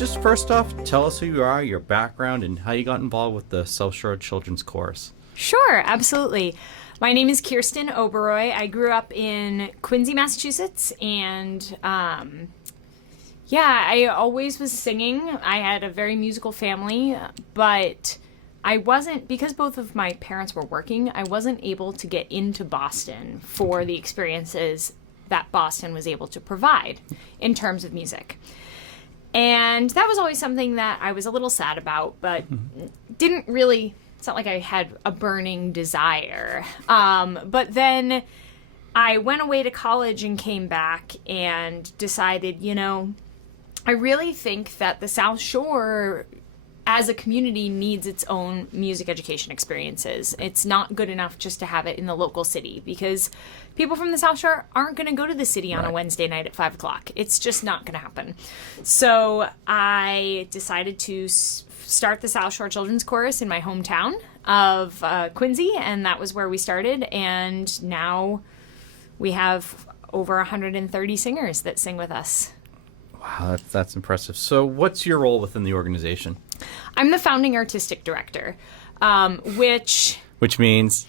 just first off, tell us who you are, your background, and how you got involved with the South Shore Children's Chorus. Sure, absolutely. My name is Kirtsen Oberoi. I grew up in Quincy, Massachusetts, and I always was singing. I had a very musical family, but I wasn't, because both of my parents were working, I wasn't able to get into Boston for the experiences that Boston was able to provide in terms of music. And that was always something that I was a little sad about, but didn't really, it's not like I had a burning desire. But then I went away to college and came back and decided, I really think that the South Shore as a community needs its own music education experiences. It's not good enough just to have it in the local city, because people from the South Shore aren't going to go to the city on a Wednesday night at 5 o'clock. It's just not going to happen. So I decided to start the South Shore Children's Chorus in my hometown of Quincy, and that was where we started. And now we have over 130 singers that sing with us. Wow, that's impressive. So what's your role within the organization? I'm the founding artistic director, which means?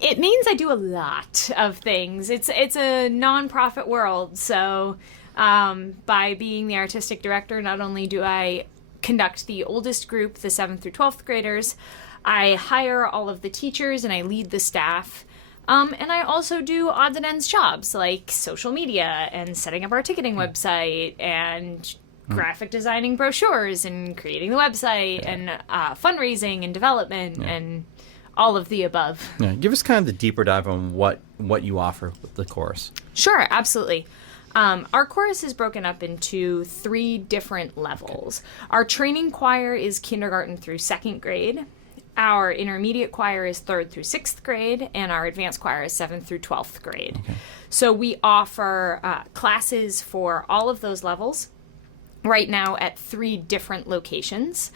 It means I do a lot of things. It's a nonprofit world, so by being the artistic director, not only do I conduct the oldest group, the 7th through 12th graders, I hire all of the teachers and I lead the staff. And I also do odds and ends jobs like social media and setting up our ticketing website and graphic designing brochures and creating the website and fundraising and development and all of the above. Yeah, give us kind of the deeper dive on what you offer with the chorus. Sure, absolutely. Our chorus is broken up into 3 different levels. Our training choir is kindergarten through 2nd grade. Our intermediate choir is 3rd through 6th grade, and our advanced choir is 7th through 12th grade. Okay. So we offer classes for all of those levels right now at 3 different locations,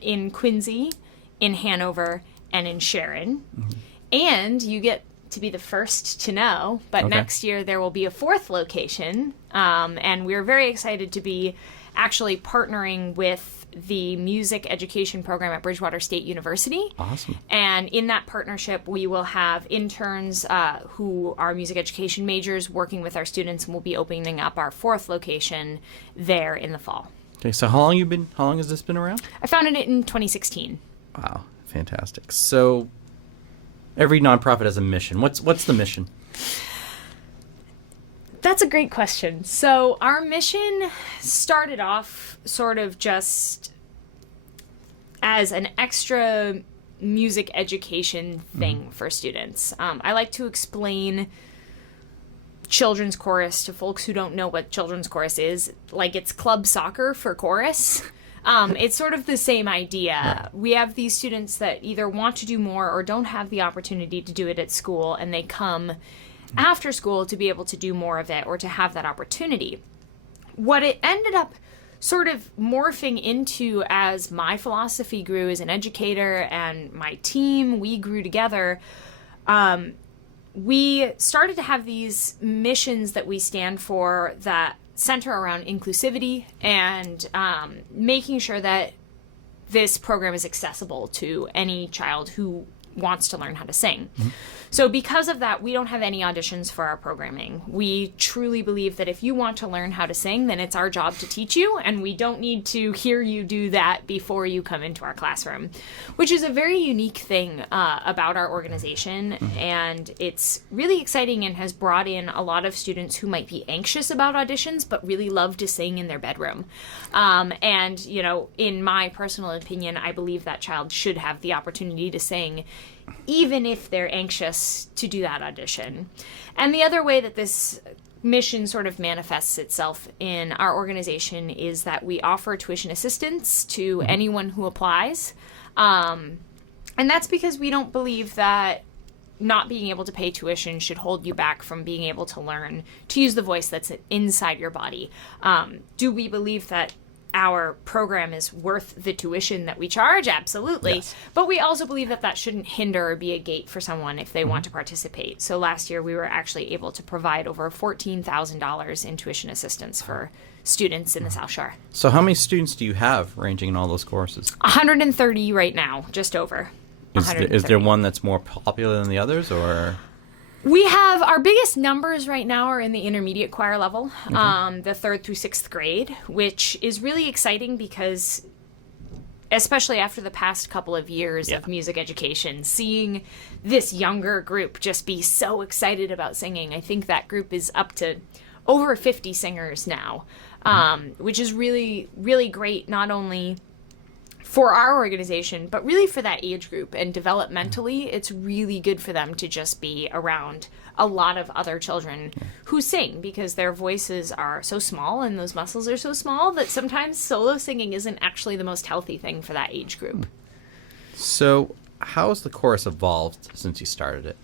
in Quincy, in Hanover, and in Sharon. Mm-hmm. And you get to be the first to know, but next year there will be a 4th location, and we're very excited to be actually partnering with the music education program at Bridgewater State University. Awesome. And in that partnership, we will have interns who are music education majors working with our students, and we'll be opening up our 4th location there in the fall. Okay, so how long has this been around? I founded it in 2016. Wow, fantastic. So every nonprofit has a mission. What's the mission? That's a great question. So our mission started off sort of just as an extra music education thing for students. I like to explain children's chorus to folks who don't know what children's chorus is. Like, it's club soccer for chorus. It's sort of the same idea. Right. We have these students that either want to do more or don't have the opportunity to do it at school, and they come after school to be able to do more of it or to have that opportunity. What it ended up sort of morphing into as my philosophy grew as an educator and my team, we grew together, we started to have these missions that we stand for that center around inclusivity and making sure that this program is accessible to any child who wants to learn how to sing. Mm-hmm. So because of that, we don't have any auditions for our programming. We truly believe that if you want to learn how to sing, then it's our job to teach you, and we don't need to hear you do that before you come into our classroom, which is a very unique thing about our organization. Mm-hmm. And it's really exciting and has brought in a lot of students who might be anxious about auditions but really love to sing in their bedroom. And, in my personal opinion, I believe that child should have the opportunity to sing even if they're anxious to do that audition. And the other way that this mission sort of manifests itself in our organization is that we offer tuition assistance to anyone who applies. And that's because we don't believe that not being able to pay tuition should hold you back from being able to learn to use the voice that's inside your body. Do we believe that our program is worth the tuition that we charge, absolutely. Yes. But we also believe that that shouldn't hinder or be a gate for someone if they want to participate. So last year we were actually able to provide over $14,000 in tuition assistance for students in the South Shore. So how many students do you have ranging in all those courses? 130 right now, just over. Is there one that's more popular than the others, or? We have our biggest numbers right now are in the intermediate choir level, the 3rd through 6th grade, which is really exciting because, especially after the past couple of years of music education, seeing this younger group just be so excited about singing. I think that group is up to over 50 singers now, which is really, really great, not only for our organization, but really for that age group. And developmentally, it's really good for them to just be around a lot of other children who sing, because their voices are so small and those muscles are so small that sometimes solo singing isn't actually the most healthy thing for that age group. So how has the chorus evolved since you started it?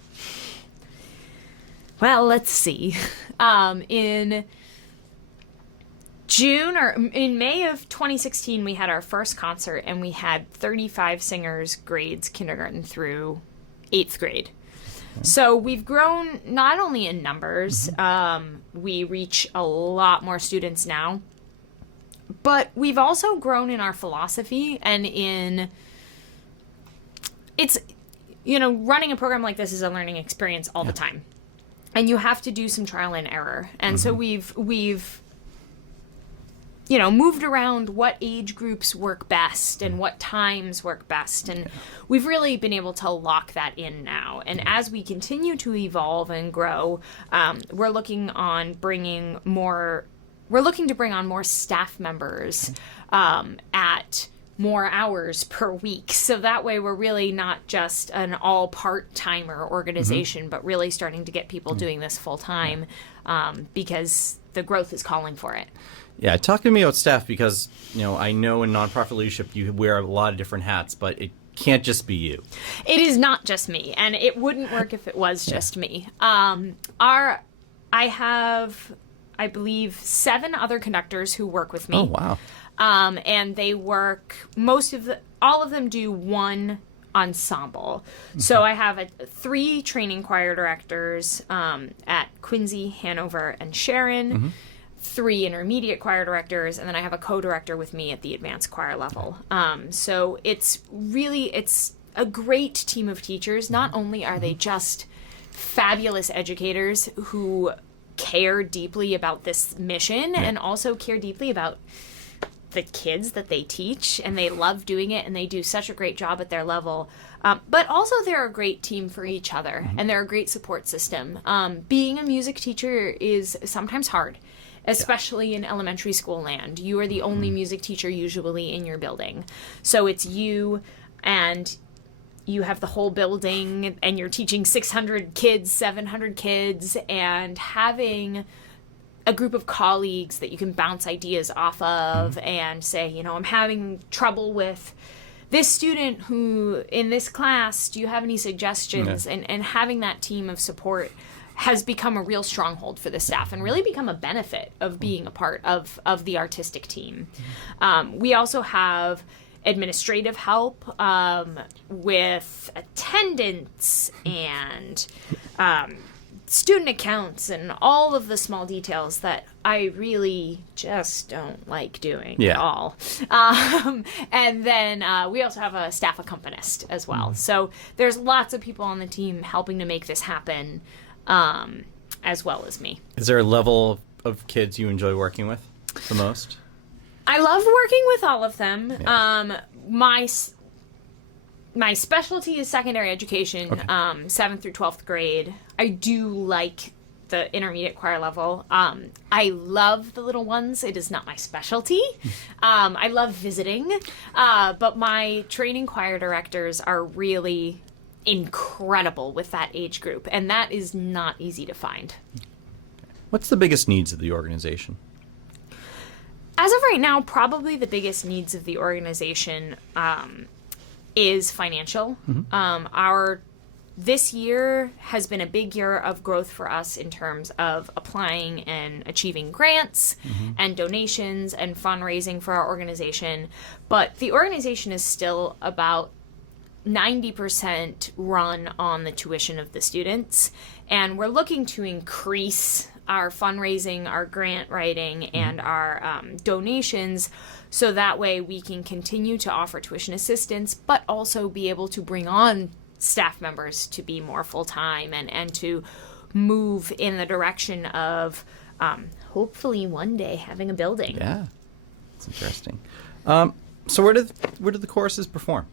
Well, let's see. In May of 2016, we had our first concert, and we had 35 singers, grades kindergarten through 8th grade. So we've grown not only in numbers, we reach a lot more students now, but we've also grown in our philosophy and running a program like this is a learning experience all the time. And you have to do some trial and error. And so we've moved around what age groups work best and what times work best. And we've really been able to lock that in now. And as we continue to evolve and grow, we're looking to bring on more staff members at more hours per week. So that way we're really not just an all part-timer organization, but really starting to get people doing this full time because the growth is calling for it. Yeah, talk to me about staff, because I know in nonprofit leadership you wear a lot of different hats, but it can't just be you. It is not just me, and it wouldn't work if it was just me. I have, I believe, 7 other conductors who work with me. Oh, wow. And they work, all of them do one ensemble. So I have 3 training choir directors at Quincy, Hanover, and Sharon. 3 intermediate choir directors, and then I have a co-director with me at the advanced choir level. So it's a great team of teachers. Not only are they just fabulous educators who care deeply about this mission and also care deeply about the kids that they teach, and they love doing it, and they do such a great job at their level. But also they're a great team for each other, and they're a great support system. Being a music teacher is sometimes hard, especially in elementary school land. You are the only music teacher usually in your building. So it's you, and you have the whole building, and you're teaching 600 kids, 700 kids, and having a group of colleagues that you can bounce ideas off of and say, I'm having trouble with this student who in this class, do you have any suggestions? And having that team of support has become a real stronghold for the staff and really become a benefit of being a part of the artistic team. We also have administrative help with attendance and student accounts and all of the small details that I really just don't like doing at all. And then we also have a staff accompanist as well. So there's lots of people on the team helping to make this happen, as well as me. Is there a level of kids you enjoy working with the most? I love working with all of them. Yeah. My specialty is secondary education, 7th through 12th grade. I do like the intermediate choir level. I love the little ones. It is not my specialty. I love visiting. But my training choir directors are really incredible with that age group, and that is not easy to find. What's the biggest needs of the organization? As of right now, probably the biggest needs of the organization is financial. This year has been a big year of growth for us in terms of applying and achieving grants and donations and fundraising for our organization. But the organization is still about 90% run on the tuition of the students. And we're looking to increase our fundraising, our grant writing, and our donations, so that way we can continue to offer tuition assistance, but also be able to bring on staff members to be more full-time and to move in the direction of hopefully one day having a building. Yeah, it's interesting. So where did the choruses perform?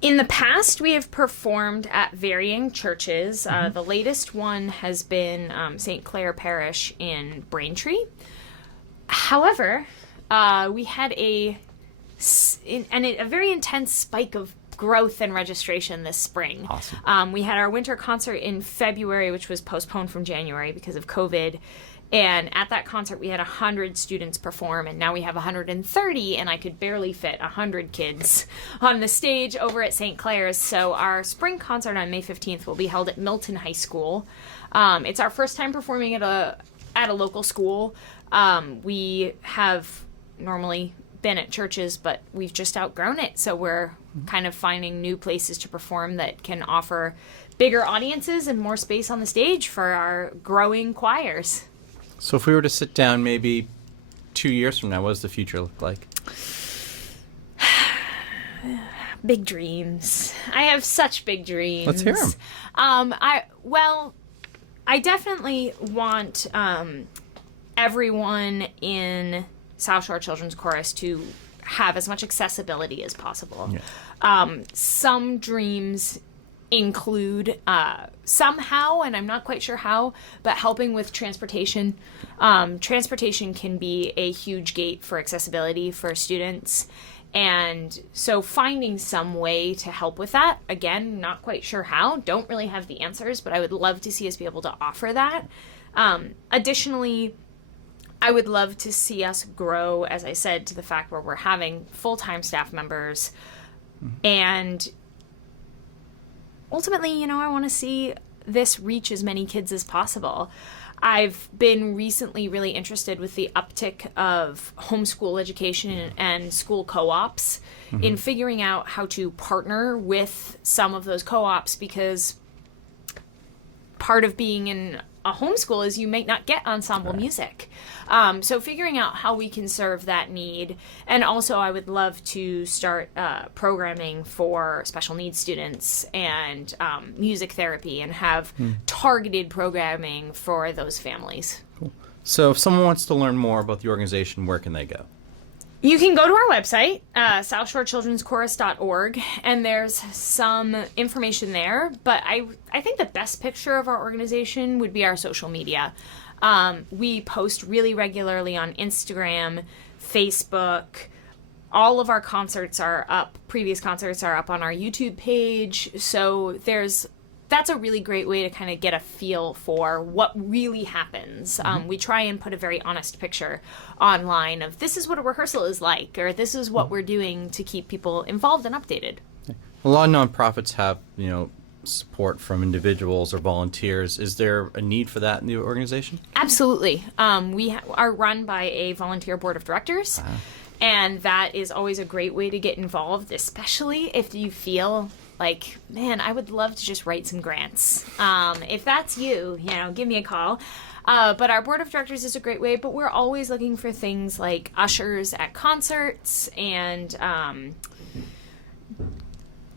In the past, we have performed at varying churches. The latest one has been St. Clair Parish in Braintree. However, we had a very intense spike of growth and registration this spring. Awesome. We had our winter concert in February, which was postponed from January because of COVID. And at that concert, we had 100 students perform, and now we have 130, and I could barely fit 100 kids on the stage over at St. Clair's. So our spring concert on May 15th will be held at Milton High School. It's our first time performing at a local school. We have normally been at churches, but we've just outgrown it. So we're kind of finding new places to perform that can offer bigger audiences and more space on the stage for our growing choirs. So if we were to sit down maybe 2 years from now, what does the future look like? Big dreams. I have such big dreams. Let's hear them. I definitely want everyone in South Shore Children's Chorus to have as much accessibility as possible. Yeah. Some dreams include somehow, and I'm not quite sure how, but helping with transportation. Transportation can be a huge gate for accessibility for students. And so finding some way to help with that, again, not quite sure how, don't really have the answers, but I would love to see us be able to offer that. Additionally, I would love to see us grow, as I said, to the fact where we're having full-time staff members. And ultimately, I want to see this reach as many kids as possible. I've been recently really interested with the uptick of homeschool education and school co-ops in figuring out how to partner with some of those co-ops, because part of being in a homeschool is you might not get ensemble music. So figuring out how we can serve that need. And also I would love to start programming for special needs students and music therapy, and have targeted programming for those families. Cool. So if someone wants to learn more about the organization, where can they go? You can go to our website, southshorechildren'schorus.org, and there's some information there. But I think the best picture of our organization would be our social media. We post really regularly on Instagram, Facebook. All of our concerts are up. Previous concerts are up on our YouTube page. So that's a really great way to kind of get a feel for what really happens. We try and put a very honest picture online of this is what a rehearsal is like, or this is what we're doing to keep people involved and updated. A lot of nonprofits have, support from individuals or volunteers. Is there a need for that in the organization? Absolutely. We are run by a volunteer board of directors. Wow. And that is always a great way to get involved, especially if you feel like, man, I would love to just write some grants. If that's you, give me a call. But our board of directors is a great way, but we're always looking for things like ushers at concerts, and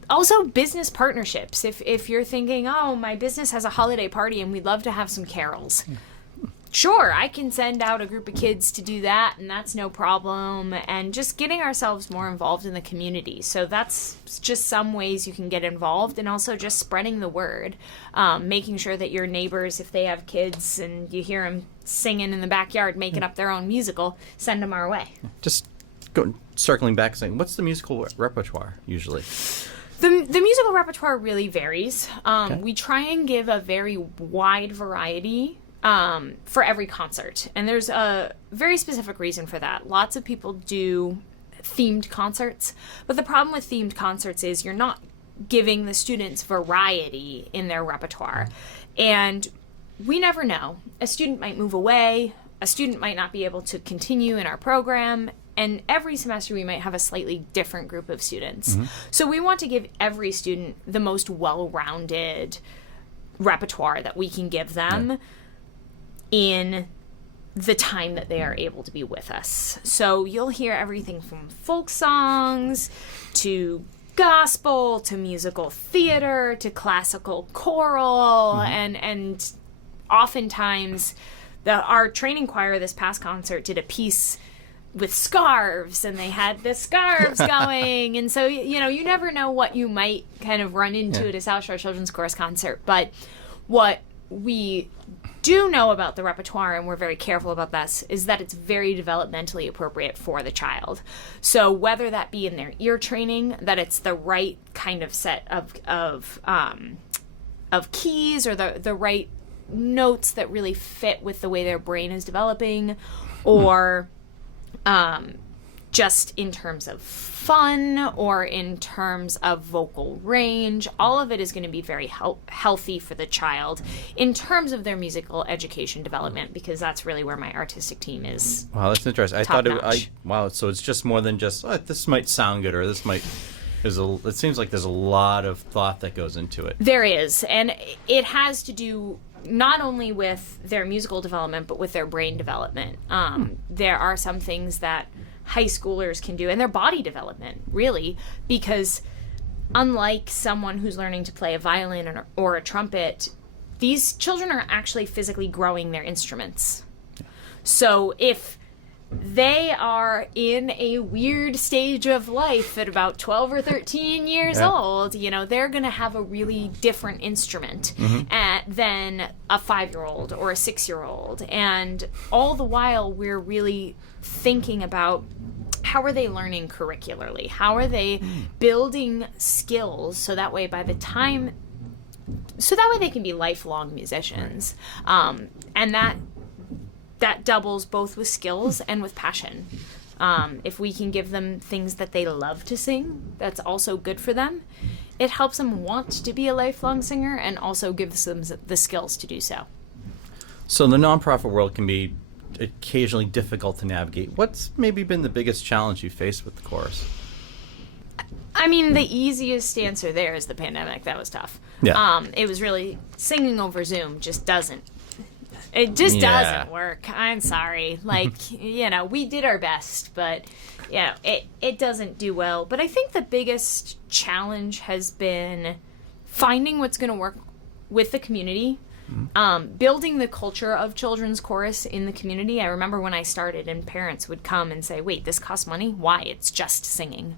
also business partnerships. If you're thinking, oh, my business has a holiday party and we'd love to have some carols. Sure, I can send out a group of kids to do that, and that's no problem. And just getting ourselves more involved in the community. So that's just some ways you can get involved, and also just spreading the word. Making sure that your neighbors, if they have kids and you hear them singing in the backyard, making up their own musical, send them our way. Just circling back and saying, what's the musical repertoire usually? The musical repertoire really varies. Okay. We try and give a very wide variety for every concert. And there's a very specific reason for that. Lots of people do themed concerts, but the problem with themed concerts is you're not giving the students variety in their repertoire. And we never know. A student might move away, a student might not be able to continue in our program, and every semester we might have a slightly different group of students. So we want to give every student the most well-rounded repertoire that we can give them in the time that they are able to be with us. So you'll hear everything from folk songs to gospel to musical theater to classical choral, and oftentimes our training choir this past concert did a piece with scarves, and they had the scarves going, and so you never know what you might kind of run into at a South Shore Children's Chorus concert. But what we do know about the repertoire, and we're very careful about this, is that it's very developmentally appropriate for the child. So whether that be in their ear training, that it's the right kind of set of keys, or the right notes that really fit with the way their brain is developing, or just in terms of fun, or in terms of vocal range, all of it is going to be very healthy for the child in terms of their musical education development, because that's really where my artistic team is. Wow, that's interesting. I thought wow, so it's just more than just, this might sound good, or this might. It seems like there's a lot of thought that goes into it. There is, and it has to do not only with their musical development, but with their brain development. There are some things that high schoolers can do, and their body development, really, because unlike someone who's learning to play a violin or a trumpet, these children are actually physically growing their instruments. So if they are in a weird stage of life at about 12 or 13 years old, they're going to have a really different instrument than a 5-year-old or a 6-year-old. And all the while, we're really thinking about how are they learning curricularly? How are they building skills so that way they can be lifelong musicians. And that doubles both with skills and with passion. If we can give them things that they love to sing, that's also good for them. It helps them want to be a lifelong singer, and also gives them the skills to do so. So the nonprofit world can be occasionally difficult to navigate. What's maybe been the biggest challenge you faced with the chorus? I mean, the easiest answer there is the pandemic. That was tough. Yeah. It was really, singing over Zoom just doesn't. It just doesn't work. I'm sorry. We did our best, but it doesn't do well. But I think the biggest challenge has been finding what's going to work with the community, building the culture of children's chorus in the community. I remember when I started and parents would come and say, wait, this costs money? Why? It's just singing.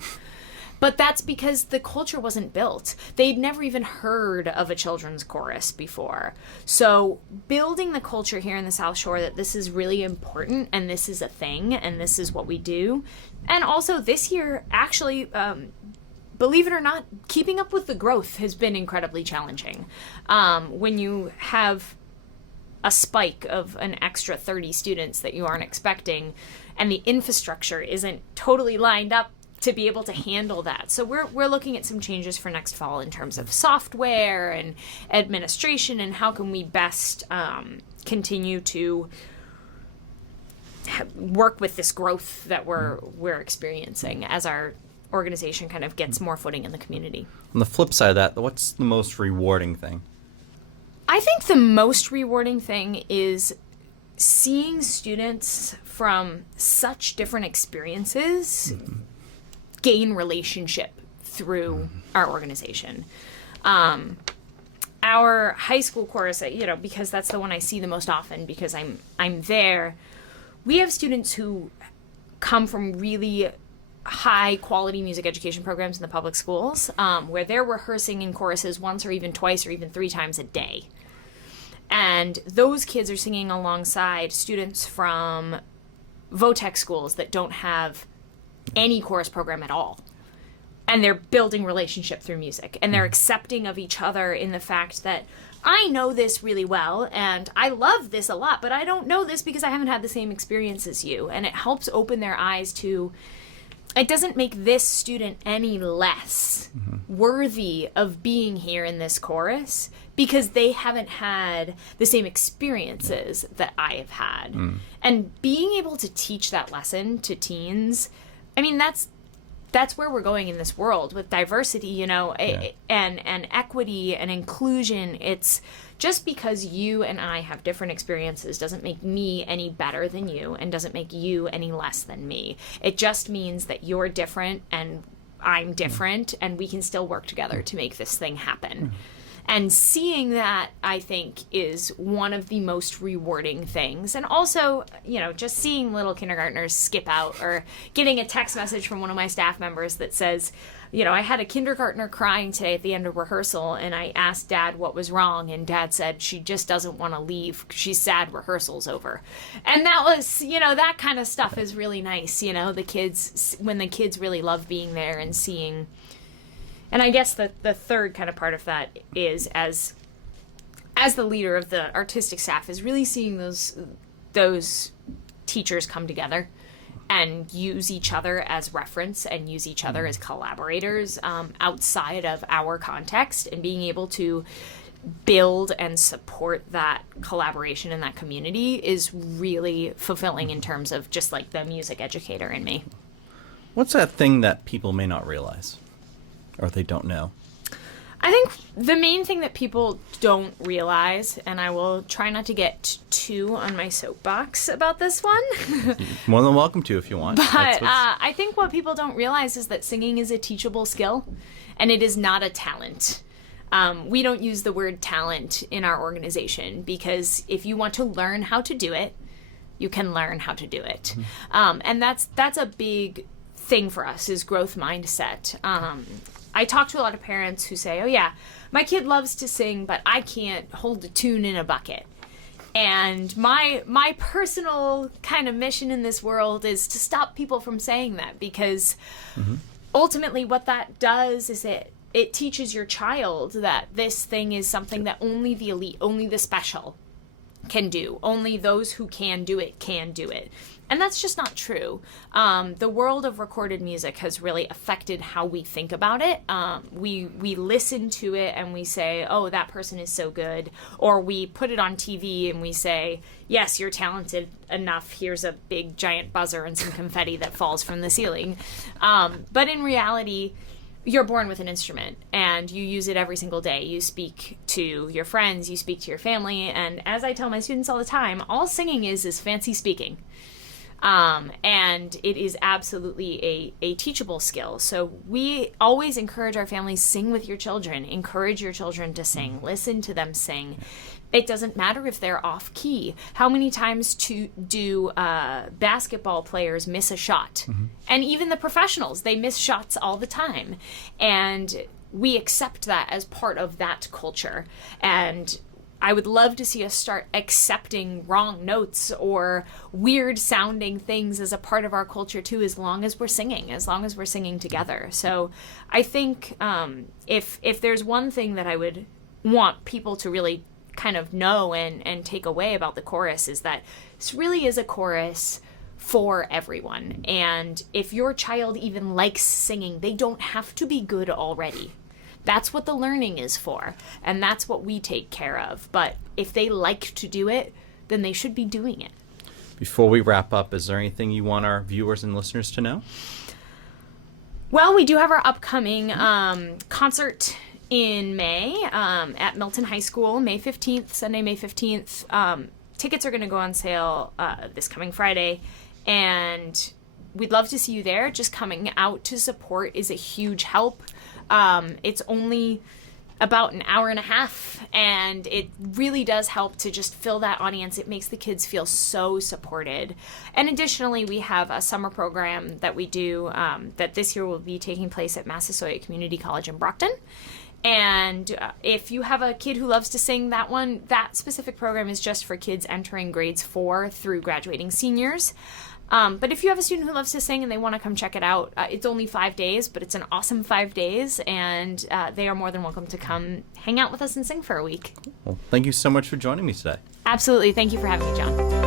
But that's because the culture wasn't built. They'd never even heard of a children's chorus before. So building the culture here in the South Shore that this is really important, and this is a thing, and this is what we do. And also this year, actually, believe it or not, keeping up with the growth has been incredibly challenging. When you have a spike of an extra 30 students that you aren't expecting, and the infrastructure isn't totally lined up to be able to handle that. So we're looking at some changes for next fall in terms of software and administration, and how can we best continue to work with this growth that we're experiencing as our organization kind of gets more footing in the community. On the flip side of that, what's the most rewarding thing? I think the most rewarding thing is seeing students from such different experiences gain relationship through our organization. Our high school chorus, because that's the one I see the most often because I'm there, we have students who come from really high quality music education programs in the public schools, where they're rehearsing in choruses once or even twice or even 3 times a day. And those kids are singing alongside students from VOTEC schools that don't have any chorus program at all. And they're building relationship through music. And they're accepting of each other in the fact that I know this really well and I love this a lot, but I don't know this because I haven't had the same experience as you. And it helps open their eyes to it doesn't make this student any less worthy of being here in this chorus because they haven't had the same experiences that I have had. And being able to teach that lesson to teens, I mean, that's where we're going in this world with diversity, you know, and equity and inclusion. It's just because you and I have different experiences doesn't make me any better than you and doesn't make you any less than me. It just means that you're different and I'm different and we can still work together to make this thing happen. And seeing that, I think, is one of the most rewarding things. And also, you know, just seeing little kindergartners skip out or getting a text message from one of my staff members that says, you know, I had a kindergartner crying today at the end of rehearsal and I asked Dad what was wrong and Dad said she just doesn't want to leave. She's sad rehearsal's over. And that was, you know, that kind of stuff is really nice, you know, the kids, when the kids really love being there and seeing. And I guess the third kind of part of that is as the leader of the artistic staff is really seeing those teachers come together and use each other as reference and use each other as collaborators outside of our context and being able to build and support that collaboration in that community is really fulfilling in terms of just like the music educator in me. What's that thing that people may not realize? Or they don't know? I think the main thing that people don't realize, and I will try not to get too on my soapbox about this one. More than welcome to if you want. But I think what people don't realize is that singing is a teachable skill, and it is not a talent. We don't use the word talent in our organization because if you want to learn how to do it, you can learn how to do it. And that's a big thing for us is growth mindset. I talk to a lot of parents who say, oh yeah, my kid loves to sing, but I can't hold a tune in a bucket. And my personal kind of mission in this world is to stop people from saying that because ultimately what that does is it teaches your child that this thing is something that only the elite, only the special can do. Only those who can do it can do it. And that's just not true. The world of recorded music has really affected how we think about it. We listen to it and we say, oh, that person is so good. Or we put it on TV and we say, yes, you're talented enough. Here's a big giant buzzer and some confetti that falls from the ceiling. But in reality, you're born with an instrument and you use it every single day. You speak to your friends, you speak to your family. And as I tell my students all the time, all singing is fancy speaking. And it is absolutely a teachable skill. So we always encourage our families, sing with your children, encourage your children to sing, listen to them sing. It doesn't matter if they're off key. How many times do basketball players miss a shot? And even the professionals, they miss shots all the time. And we accept that as part of that culture. And I would love to see us start accepting wrong notes or weird sounding things as a part of our culture too, as long as we're singing together. So I think if there's one thing that I would want people to really kind of know and take away about the chorus is that this really is a chorus for everyone. And if your child even likes singing, they don't have to be good already. That's what the learning is for, and that's what we take care of. But if they like to do it, then they should be doing it. Before we wrap up, is there anything you want our viewers and listeners to know? Well, we do have our upcoming concert in May at Milton High School, May 15th, Sunday, May 15th. Tickets are going to go on sale this coming Friday, and we'd love to see you there. Just coming out to support is a huge help. It's only about an hour and a half, and it really does help to just fill that audience. It makes the kids feel so supported. And additionally, we have a summer program that we do that this year will be taking place at Massasoit Community College in Brockton. And if you have a kid who loves to sing, that specific program is just for kids entering grades 4 through graduating seniors. But if you have a student who loves to sing and they want to come check it out, it's only 5 days, but it's an awesome 5 days, and they are more than welcome to come hang out with us and sing for a week. Well, thank you so much for joining me today. Absolutely. Thank you for having me, John.